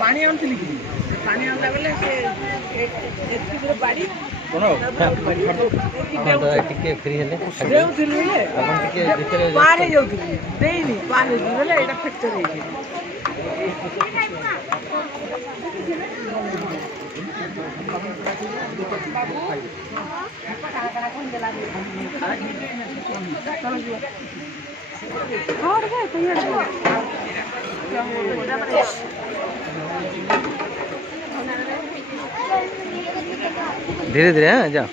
पानी आनी पानी आनला बेले बाड़ी ଟିକେ ଫ୍ରି ହେଲେ ଦେଉଥିଲି ଆପଣ ଟିକେ ଭିତରେ ପାର ହେଇଯାଉଥିଲି ଦେଇନି ପାର ହେଇଯିବି ବେଲେ ଏଇଟା ଫ୍ରାକ୍ଚର ହେଇଛି। धीरे धीरे हाँ जाओ।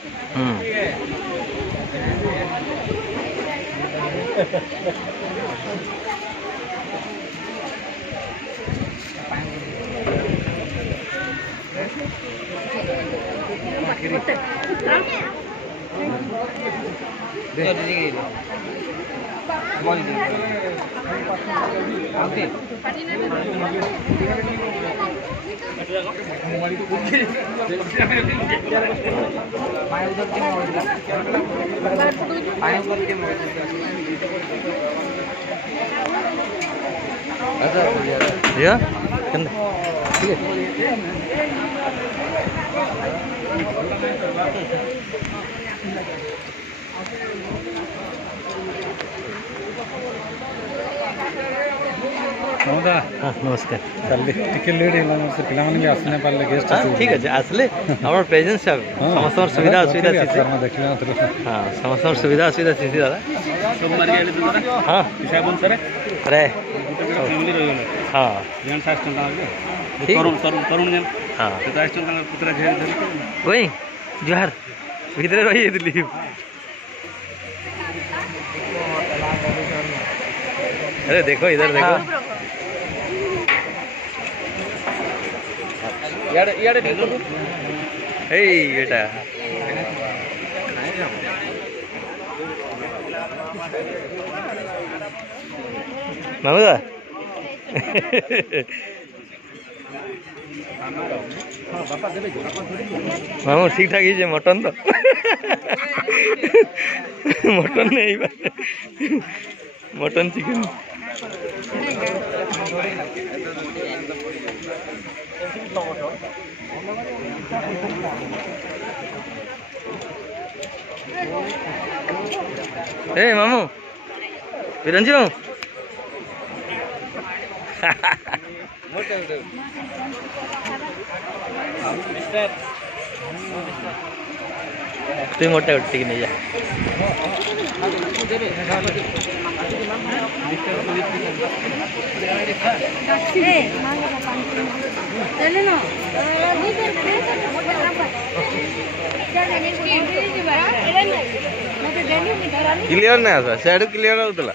भैया ठीक है नमस्कार गेस्ट ठीक अच्छे आसले आम प्रेजेंस समस्त सुविधा असुविधा हाँ समस्त सुविधा असुविधा थी दादा हाँ अरे हाँ हाँ वही जुहार भीतर रही दिल्ली अरे देखो इधर देखो बेटा मामूदा मामू ठीक ठाक ही मटन तो मटन नहीं मटन चिकेन ए मामू बिरंजी मामू तुम मोटा उठी नहीं जा क्लियर नहीं आसा सैड क्लियर होता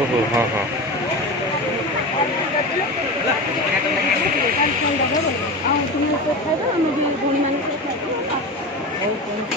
ओहो हाँ हाँ